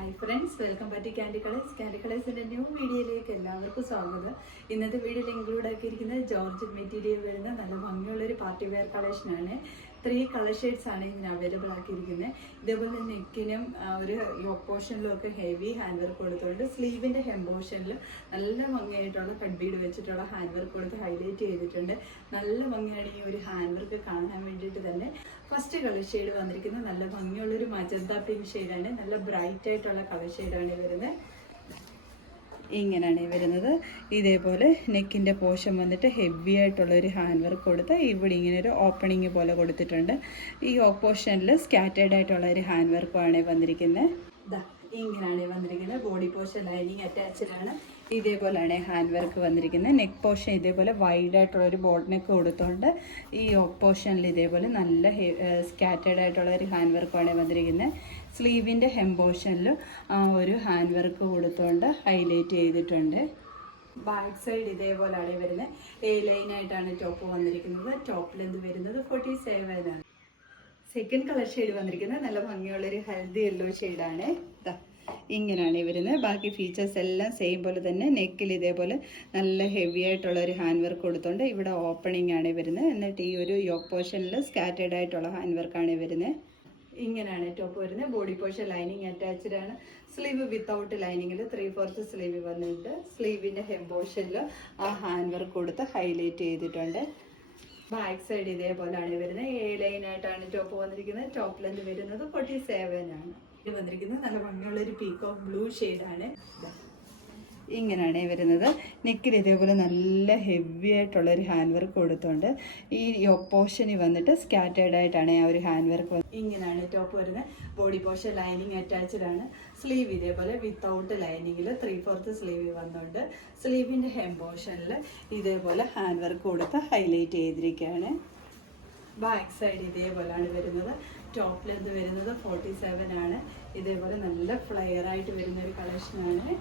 Hi friends, welcome back to Candy Colours. Candy കളേഴ്സിൻ്റെ new വീഡിയോയിലേക്ക് എല്ലാവർക്കും സ്വാഗതം. ഇന്നത്തെ വീഡിയോയിൽ ഇൻക്ലൂഡ് ആക്കിയിരിക്കുന്നത് ജോർജറ്റ് മെറ്റീരിയൽ വരുന്ന നല്ല ഭംഗിയുള്ളൊരു പാർട്ടി വെയർ കളക്ഷനാണ്. 3 കളർ ഷെയ്ഡ്സ് ആണ് ഇതിന് അവൈലബിൾ ആക്കിയിരിക്കുന്നത്. ഇതേപോലെ നെക്കിനും ഒരു യോക്ക് പോർഷനിലും ഒക്കെ ഹെവി ഹാൻഡ് വർക്ക് കൊടുത്തുകൊണ്ട് സ്ലീവിൻ്റെ ഹെം പോർഷനിൽ നല്ല ഭംഗിയായിട്ടുള്ള കട്ട് ബീഡ് വെച്ചിട്ടുള്ള ഹാൻഡ് വർക്ക് കൊടുത്ത് ഹൈലൈറ്റ് ചെയ്തിട്ടുണ്ട്. നല്ല ഭംഗിയാണ് ഈ ഒരു ഹാൻഡ് വർക്ക് കാണാൻ വേണ്ടിയിട്ട് തന്നെ. ഫസ്റ്റ് കളർ ഷെയ്ഡ് വന്നിരിക്കുന്നത് നല്ല ഭംഗിയുള്ളൊരു മജന്ത പിങ്ക് ഷെയ്ഡാണ്. നല്ല ബ്രൈറ്റ് ആയിട്ടുള്ള കളർ ഷെയ്ഡാണ് വരുന്നത്. ഇങ്ങനെയാണ് വരുന്നത്. ഇതേപോലെ നെക്കിൻ്റെ പോർഷൻ വന്നിട്ട് ഹെവി ആയിട്ടുള്ളൊരു ഹാൻഡ് വർക്ക് കൊടുത്ത് ഇവിടെ ഇങ്ങനെ ഒരു ഓപ്പണിങ് പോലെ കൊടുത്തിട്ടുണ്ട്. ഈ പോർഷനിൽ സ്കാറ്റേർഡ് ആയിട്ടുള്ള ഒരു ഹാൻഡ് വർക്കുമാണ് വന്നിരിക്കുന്നത്. ഇങ്ങനെയാണ് വന്നിരിക്കുന്നത്. ബോഡി പോർഷൻ ലൈനിങ് അറ്റാച്ച്ഡ് ആണ്. ഇതേപോലെയാണ് ഹാൻഡ് വർക്ക് വന്നിരിക്കുന്നത്. നെക്ക് പോർഷൻ ഇതേപോലെ വൈഡ് ആയിട്ടുള്ള ഒരു ബോട്ട് നെക്ക് കൊടുത്തുകൊണ്ട് ഈ പോർഷനിൽ ഇതേപോലെ നല്ല സ്കാറ്റേർഡ് ആയിട്ടുള്ള ഒരു ഹാൻഡ് വർക്കാണ് വന്നിരിക്കുന്നത്. സ്ലീവിൻ്റെ ഹെം പോർഷനിൽ ഒരു ഹാൻഡ് വർക്ക് കൊടുത്തുകൊണ്ട് ഹൈലൈറ്റ് ചെയ്തിട്ടുണ്ട്. ബാക്ക് സൈഡ് ഇതേപോലെയാണ് വരുന്നത്. എ ലൈനായിട്ടാണ് ടോപ്പ് വന്നിരിക്കുന്നത്. ടോപ്പ് ലെന്ത് വരുന്നത് 47 ആണ്. സെക്കൻഡ് കളർ ഷെയ്ഡ് വന്നിരിക്കുന്നത് നല്ല ഭംഗിയുള്ളൊരു ഹെൽത്തി യെല്ലോ ഷെയ്ഡാണ്. ഇങ്ങനെയാണ് വരുന്നത്. ബാക്കി ഫീച്ചേഴ്സ് എല്ലാം സെയിം പോലെ തന്നെ. നെക്കിൽ ഇതേപോലെ നല്ല ഹെവി ആയിട്ടുള്ള ഒരു ഹാൻഡ് വർക്ക് കൊടുത്തുകൊണ്ട് ഇവിടെ ഓപ്പണിംഗ് ആണ് വരുന്നത്. എന്നിട്ട് ഈ ഒരു യോക്ക് പോർഷനിൽ സ്കാറ്റേർഡ് ആയിട്ടുള്ള ഹാൻഡ് വർക്കാണ് വരുന്നത്. ഇങ്ങനെയാണ് ടോപ്പ് വരുന്നത്. ബോഡി പോർഷൻ ലൈനിങ് അറ്റാച്ച്ഡ് ആണ്. സ്ലീവ് വിത്തൗട്ട് ലൈനിങ്ങിൽ 3/4 സ്ലീവ് വന്നിട്ട് സ്ലീവിൻ്റെ ഹെം പോർഷനിൽ ആ ഹാൻഡ് വർക്ക് കൊടുത്ത് ഹൈലൈറ്റ് ചെയ്തിട്ടുണ്ട്. ബാക്ക് സൈഡ് ഇതേപോലെയാണ് വരുന്നത്. എ ലൈനായിട്ടാണ് ടോപ്പ് വന്നിരിക്കുന്നത്. ടോപ്പ് ലെന്ത് വരുന്നത് 47 ആണ്. ഇത് വന്നിരിക്കുന്നത് നല്ല ഭംഗിയുള്ളൊരു പീകോക്ക് ബ്ലൂ ഷെയ്ഡാണ്. ഇങ്ങനെയാണ് വരുന്നത്. നെക്കിൽ ഇതേപോലെ നല്ല ഹെവി ആയിട്ടുള്ളൊരു ഹാൻഡ് വർക്ക് കൊടുത്തുകൊണ്ട് ഈ യോക്ക് പോർഷനിൽ വന്നിട്ട് സ്കാറ്റേർഡ് ആയിട്ടാണ് ആ ഒരു ഹാൻഡ് വർക്ക്. ഇങ്ങനെയാണ് ടോപ്പ് വരുന്നത്. ബോഡി പോർഷൻ ലൈനിങ് അറ്റാച്ച്ഡ് ആണ്. സ്ലീവ് ഇതേപോലെ വിത്തൗട്ട് ലൈനിങ്ങിൽ 3/4 സ്ലീവ് വന്നുകൊണ്ട് സ്ലീവിൻ്റെ ഹെം പോർഷനിൽ ഇതേപോലെ ഹാൻഡ് വർക്ക് കൊടുത്ത് ഹൈലൈറ്റ് ചെയ്തിരിക്കുകയാണ്. ബാക്ക് സൈഡ് ഇതേപോലെയാണ് വരുന്നത്. ടോപ്പ് ലെന്ത് വരുന്നത് 47 ആണ്. ഇതേപോലെ നല്ല ഫ്ലെയർ ആയിട്ട് വരുന്ന ഒരു കളക്ഷനാണ്.